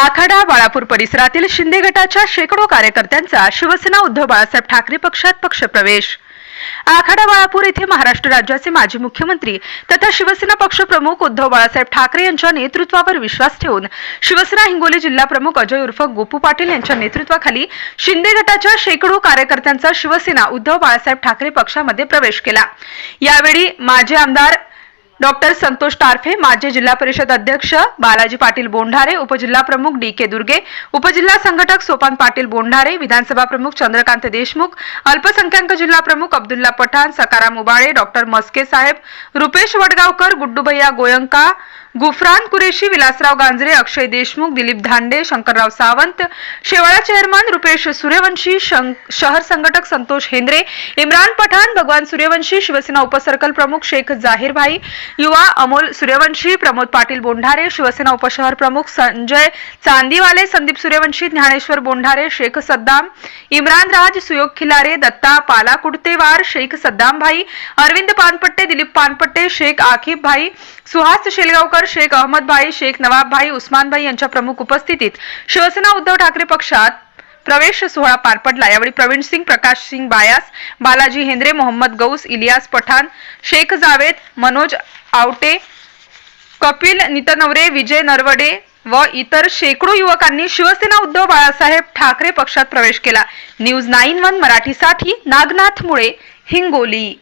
आखाडा बाळापूर परिसरातील शिंदे गटाच्या शेकडो कार्यकर्त्यांचा शिवसेना उद्धव बाळासाहेब ठाकरे पक्षात पक्षप्रवेश. आखाडा बाळापूर येथे महाराष्ट्र राज्याचे माजी मुख्यमंत्री तथा शिवसेना पक्षप्रमुख उद्धव बाळासाहेब ठाकरे यांच्या नेतृत्वावर विश्वास ठेवून शिवसेना हिंगोली जिल्हा प्रमुख अजय उर्फ गोपू पाटील यांच्या नेतृत्वाखाली शिंदे गटाच्या शेकडो कार्यकर्त्यांचा शिवसेना उद्धव बाळासाहेब ठाकरे पक्षामध्ये प्रवेश केला. यावेळी माजी आमदार डॉक्टर संतोष टारफे माजी जिल्हा परिषद अध्यक्ष बालाजी पाटील बोंढारे उपजिल्हा प्रमुख डी के दुर्गे उपजिल्हा संघटक सोपान पाटील बोंढारे विधानसभा प्रमुख चंद्रकांत देशमुख अल्पसंख्याक जिल्हा प्रमुख अब्दुल्ला पठाण सकाराम उबाळे डॉक्टर मस्के साहेब रुपेश वडगावकर गुड्डूभैया गोयंका गुफरान कुरेशी विलासराव गांजरे अक्षय देशमुख दिलीप धांडे शंकरराव सावंत शेवाळा चेअरमन रुपेश सूर्यवंशी शहर संघटक संतोष हेंद्रे इम्रान पठाण भगवान सूर्यवंशी शिवसेना उपसर्कल प्रमुख शेख जाहीर भाई युवा अमोल सूर्यवंशी प्रमोद पाटील बोंढारे शिवसेना उपशहर प्रमुख संजय चांदीवाले संदीप सूर्यवंशी ज्ञानेश्वर बोंढारे शेख सद्दाम इम्रान राज सुयोग खिलारे दत्ता पाला कुडतेवार शेख सद्दाम भाई अरविंद पानपट्टे दिलीप पानपट्टे शेख आखिब भाई सुहास शेलगावकर उमर शेख अहमदभाई शेख नवाबभाई उस्मानभाई यांच्या प्रमुख उपस्थितीत शिवसेना उद्धव ठाकरे पक्षात प्रवेश सोहळा पार पडला. यावेळी प्रवीण सिंग प्रकाश सिंग बायास बालाजी हेंद्रे मोहम्मद गौस इलियास पठाण शेख जावेद मनोज आवटे कपिल नितनवरे विजय नरवडे व इतर शेकडो युवकांनी शिवसेना उद्धव बाळासाहेब ठाकरे पक्षात प्रवेश केला. न्यूज नाईन वन मराठीसाठी नागनाथ मुळे हिंगोली.